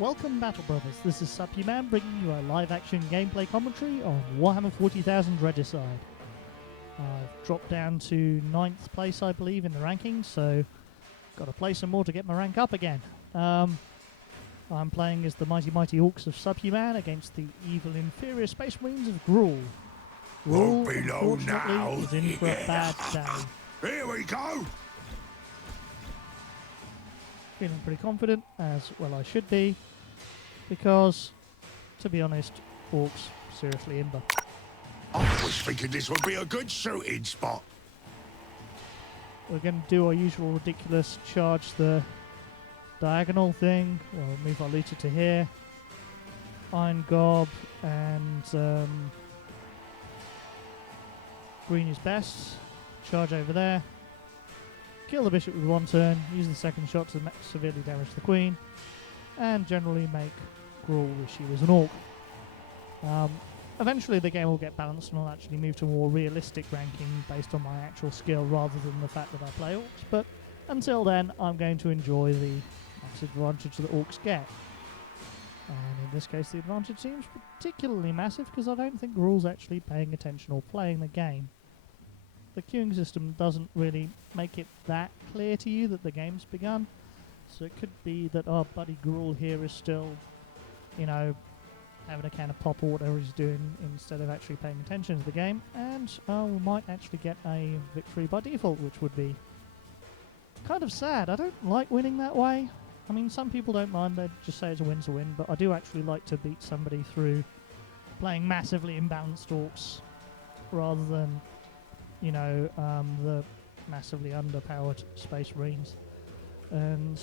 Welcome Battle Brothers, this is Suppyman bringing you a live action gameplay commentary on Warhammer 40,000 Regicide. I've dropped down to 9th place I believe in the rankings, so got to play some more to get my rank up again. I'm playing as the mighty Orks of Suppyman against the evil inferior Space Marines of Gruul. Gruul, unfortunately, is in for a bad day. Here we go! Feeling pretty confident, as well I should be, because, to be honest, Orks seriously Imba. I was thinking this would be a good shooting spot. We're going to do our usual ridiculous charge the diagonal thing. We'll move our looter to here. Iron Gob and green is best. Charge over there. Kill the bishop with one turn. Use the second shot to severely damage the queen. And generally make Gruul wish he was an orc. Eventually the game will get balanced and I'll actually move to a more realistic ranking based on my actual skill rather than the fact that I play orcs. But until then, I'm going to enjoy the massive advantage that orcs get. And in this case, the advantage seems particularly massive because I don't think Gruul's actually paying attention or playing the game. The queuing system doesn't really make it that clear to you that the game's begun. So it could be that our buddy Gruul here is still, you know, having a can of pop or whatever he's doing instead of actually paying attention to the game, and we might actually get a victory by default, which would be kind of sad. I don't like winning that way. I mean, some people don't mind, they just say it's a win's a win, but I do actually like to beat somebody through playing massively imbalanced orcs rather than, you know, the massively underpowered Space Marines. And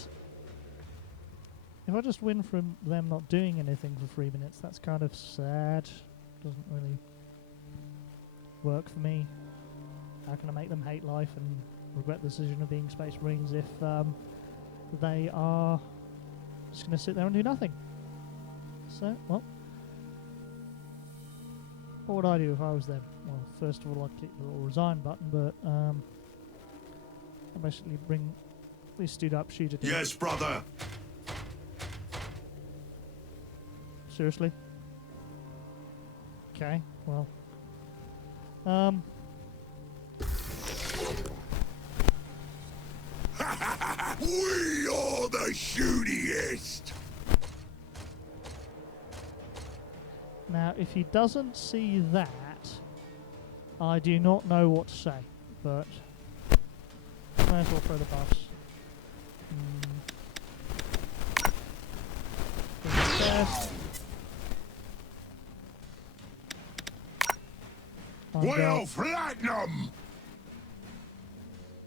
if I just win from them not doing anything for 3 minutes, that's kind of sad. Doesn't really work for me. How can I make them hate life and regret the decision of being Space Marines if they are just going to sit there and do nothing? So, well, what would I do if I was them? Well, first of all, I'd click the little resign button, but I basically bring this dude up, shoot at him. Yes, brother. Seriously? Okay, well. We are the shootiest! Now, if he doesn't see that, I do not know what to say, but might as well throw the buffs. Well, platinum!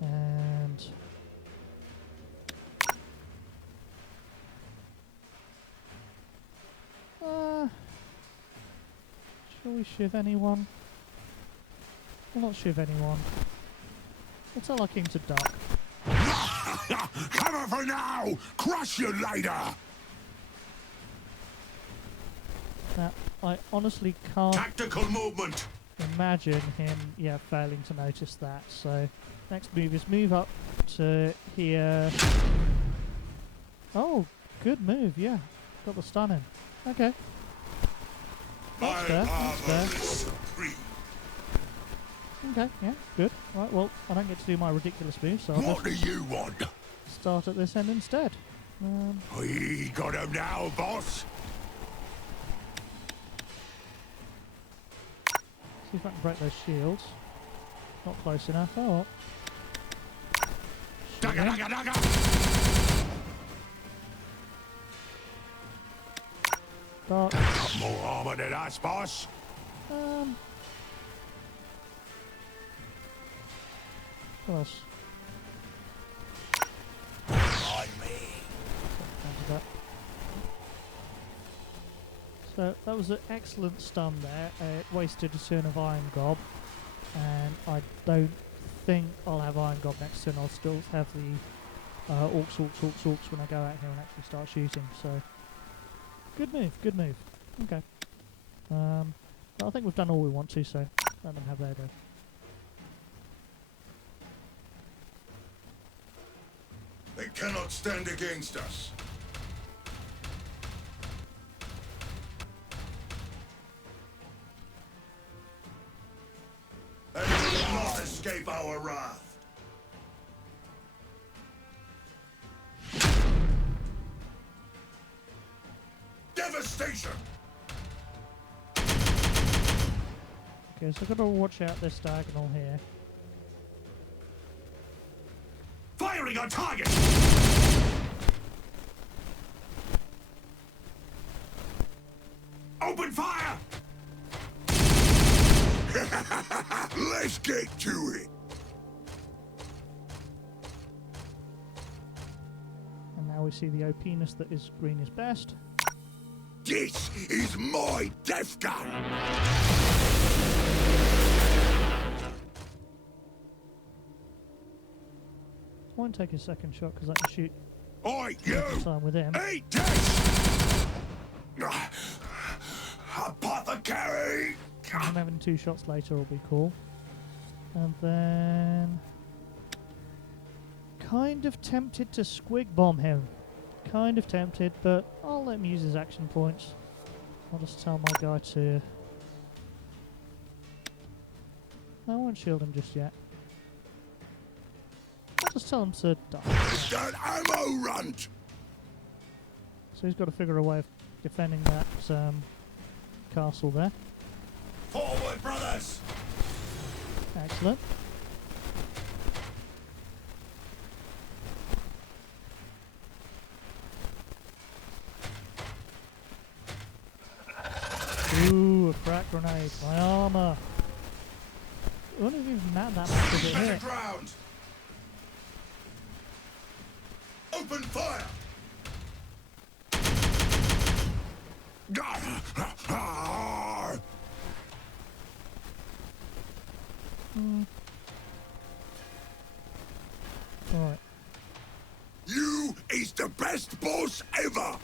And shall we shiv anyone? We'll not shiv anyone. We'll tell our king to duck. Cover for now! Crush you later! Now, I honestly can't Tactical movement! imagine him, failing to notice that. So, next move is move up to here. Oh, good move, yeah. Got the stun in. Okay. That's fair, that's fair. Okay, yeah, good. Right, well, I don't get to do my ridiculous move, so I'll what do you want? start at this end instead. We got him now, boss! See if I can break those shields. Not close enough. Oh. Dagger, dagger, dagger! Dark. Got more armor than us, boss! What else? Mind me. That. So that was an excellent stun there. It wasted a turn of Iron Gob, and I don't think I'll have Iron Gob next turn. I'll still have the Orks when I go out here and actually start shooting. So good move, good move. Okay. But I think we've done all we want to, so let them have their go. They cannot stand against us. escape our wrath. Devastation! Okay, so I've got to watch out this diagonal here. Firing on target! Open fire! Let's get to it! And now we see the OP-ness that is green is best. This is my death gun! I won't take a second shot because I can shoot Oi, you! time with him. Eat this! Apothecary! And having 2 shots later will be cool. And then... kind of tempted to squig bomb him. Kind of tempted, but I'll let him use his action points. I'll just tell my guy to... I won't shield him just yet. I'll just tell him to die. That ammo runt! So he's got to figure a way of defending that castle there. Forward, brothers! Excellent. Ooh, a crack grenade. My armor. I wouldn't have even mattered that much of it here. Ground! Open fire! Alright. You is the best boss ever!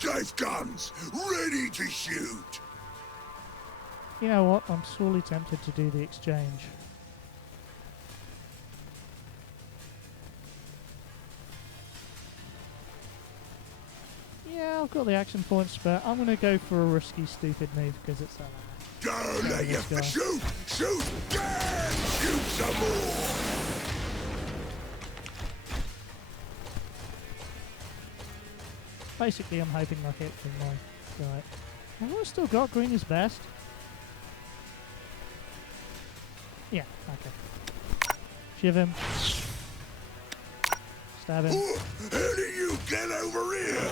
Death guns, ready to shoot! You know what? I'm sorely tempted to do the exchange. Yeah, I've got the action points spare. I'm going to go for a risky, stupid move because it's Don't let you shoot! Shoot! Again! Shoot some more! basically I'm hoping I hit from my right. Have I still got green is best? Yeah, okay. Shiv him. Stab him. How did you get over here?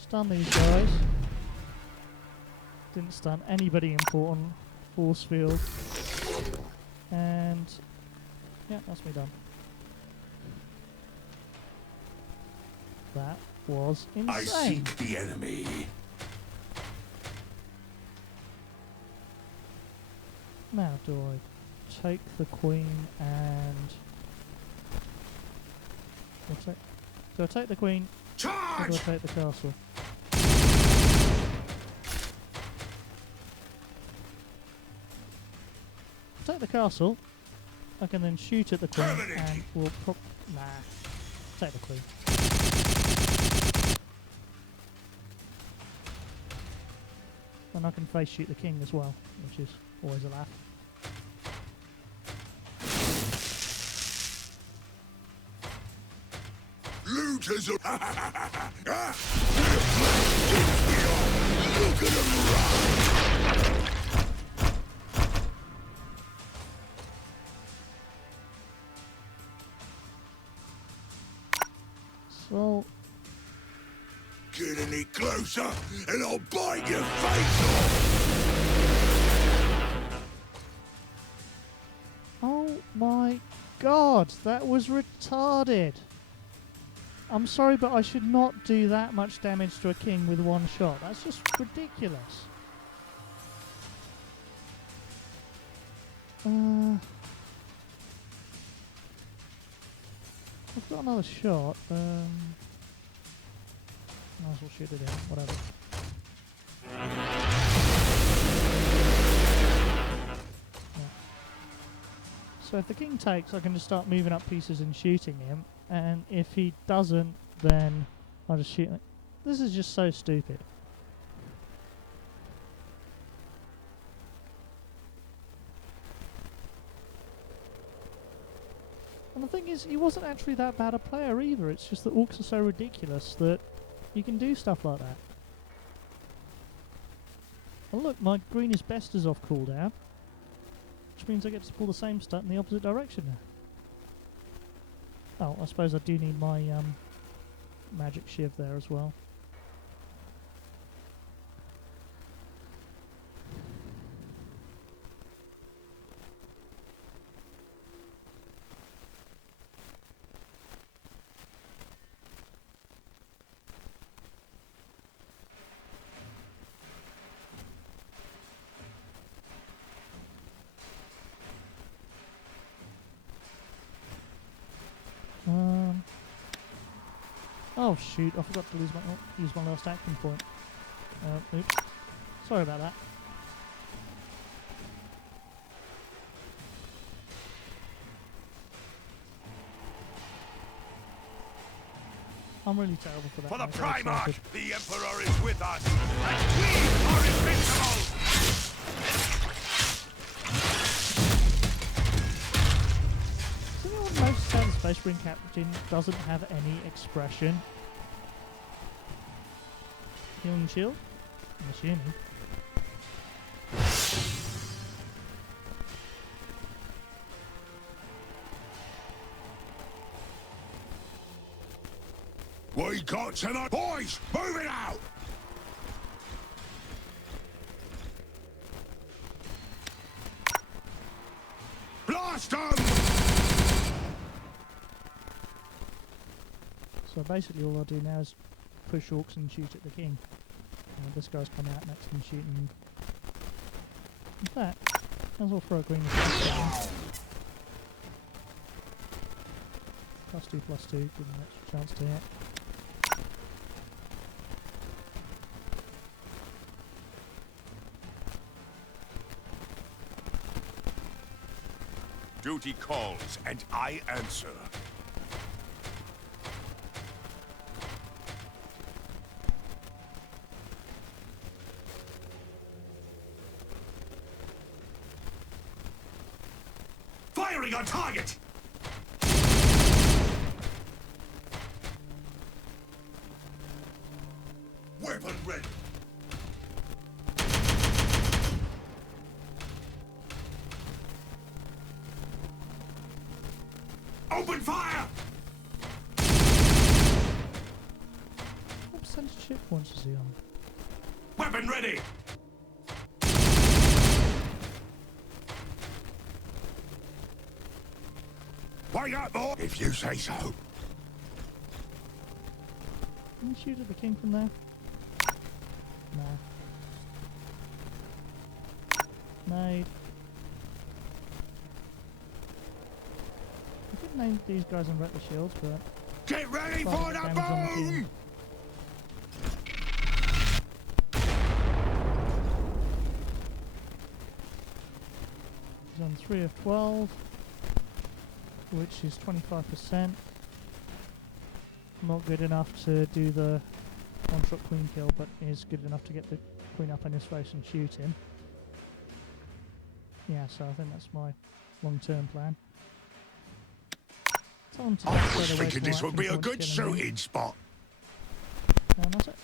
Stun these guys. Didn't stun anybody important. Force field. And yeah, that's me done. That was insane. I seek the enemy. Now, do I take the queen and... Do I take the queen or Charge! do I take the castle? Take the castle. I can then shoot at the queen and we'll nah. Take the queen. And I can face shoot the king as well, which is always a laugh. Looters are... Look at them run! So... Get any closer and I'll bite your face off! Oh my god, that was retarded! I'm sorry, but I should not do that much damage to a king with one shot. That's just ridiculous. I've got another shot. Might as well shoot it in, whatever. Yeah. So if the king takes, I can just start moving up pieces and shooting him, and if he doesn't, then I'll just shoot him. This is just so stupid. And the thing is, he wasn't actually that bad a player either. It's just that Orks are so ridiculous that you can do stuff like that. And look, my green is best is off cooldown, which means I get to pull the same stat in the opposite direction now. Oh, I suppose I do need my magic shiv there as well. Oh shoot, I forgot to use my last action point. Oops. Sorry about that. I'm really terrible for that. For the mate, I Primarch, started. the Emperor is with us, and we are invincible! Does anyone notice how the Space Marine Captain doesn't have any expression? Healing shield? I'm assuming. We got tonight! Boys, move it out! Blast 'em! So basically all I do now is push Orks and shoot at the king. This guy's coming out next and shooting. In fact, might as well throw a green down. +2/+2, give him an extra chance to hit. Duty calls, and I answer. Firing on target! Weapon ready! Open fire! What percentage hit points is he on? Weapon ready! Wake up, boy! If you say so. Can you shoot at the king from there? No. Nade. I could name these guys and wreck the shields, but Get ready Well, for the damage on the king. boom! he's on 3 of 12, which is 25%. Not good enough to do the one-shot queen kill, but is good enough to get the queen up in his face and shoot him. Yeah, so I think that's my long-term plan. Tell him to I get was further away thinking from this would be a action good points, killing me. shooting spot. And that's it.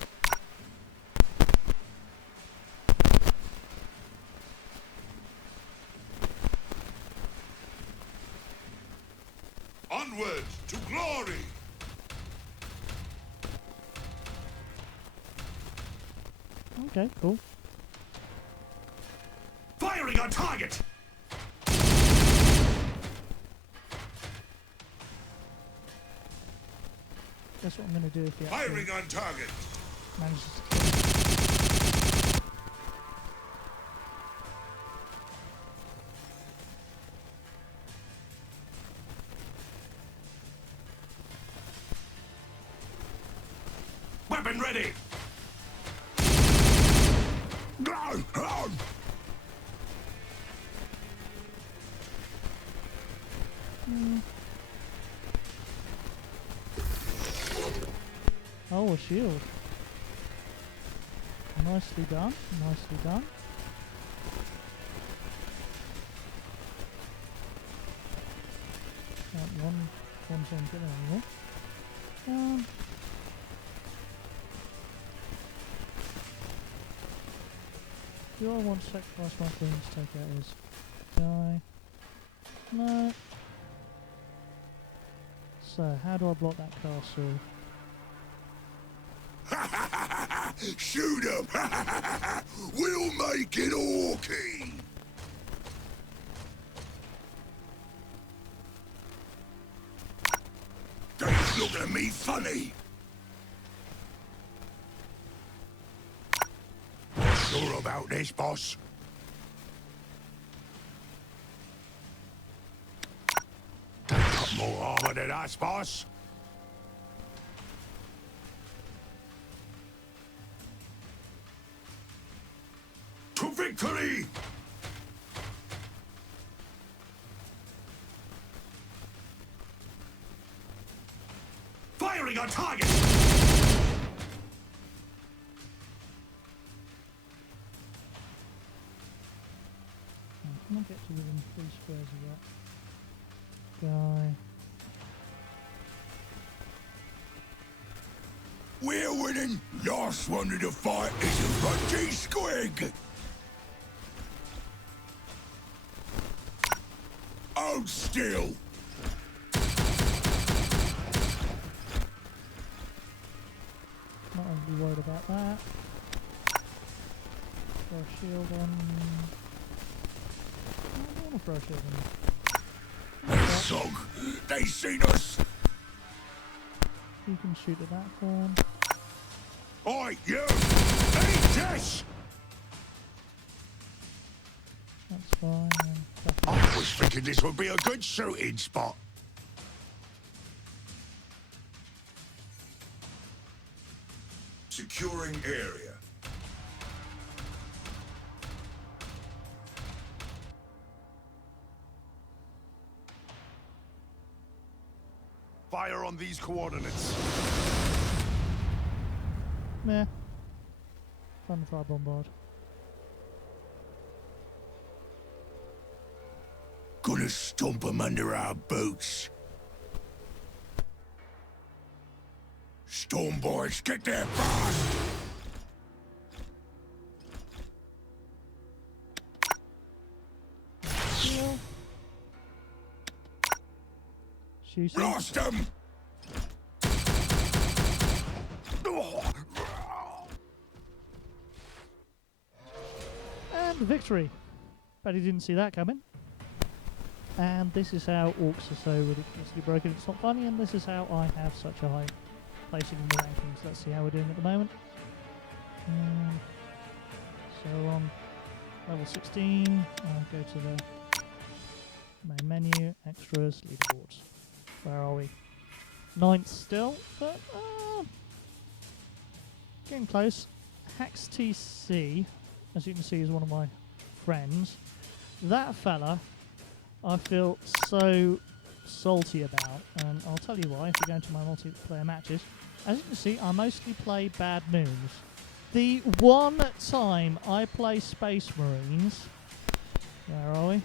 Onwards to glory! Okay, cool. Firing on target! That's what I'm going to do if he actually Firing on target! manages to kill me. Weapon ready! Go! On! Oh, a shield. Nicely done, nicely done. One thing good anymore. Do I want to sacrifice my queen to take out his guy? No. So, how do I block that castle? Shoot him! We'll make it orky! Don't look at me funny! Sure about this, boss? They've got more armor than us, boss! To victory! Firing on target! Can I get to within 3 squares of that guy? We're winning! Last one to the fight is a Funky Squig! Hold still! Not overly worried about that. Throw a shield on. I don't want to throw a shield on. Sog! They seen us! You can shoot at that form. Oi, you! Eat this! That's fine. I was thinking this would be a good shooting spot. Securing area. Fire on these coordinates. Meh. Fun to try bombard. Gonna stomp them under our boots. Storm boys, get there fast! Shield. Shoot him. Lost them! And victory. Bet he didn't see that coming. And this is how orcs are so ridiculously broken it's not funny, and this is how I have such a high placing in the rankings. Let's see how we're doing at the moment. So on level 16, I'll go to the main menu, extras, leaderboards. Where are we? 9th still, but getting close. Hax TC, as you can see, is one of my friends. That fella I feel so salty about, and I'll tell you why if we go into my multiplayer matches. As you can see, I mostly play Bad News. The one time I play Space Marines, where are we?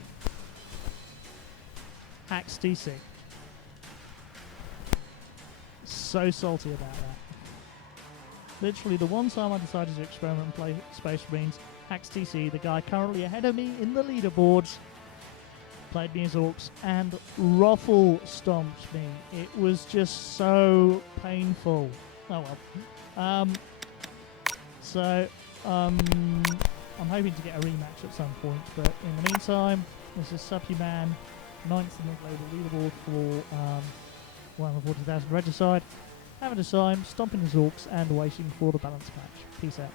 Hax TC. So salty about that. Literally the one time I decided to experiment and play Space Marines, Hax TC, the guy currently ahead of me in the leaderboards, played me as Orks and ruffle stomped me. It was just so painful. Oh well. I'm hoping to get a rematch at some point, but in the meantime, this is Subhuman, 9th in the global leaderboard for Warhammer 40,000 Regicide. Having a time, stomping his Orks and waiting for the balance match. Peace out.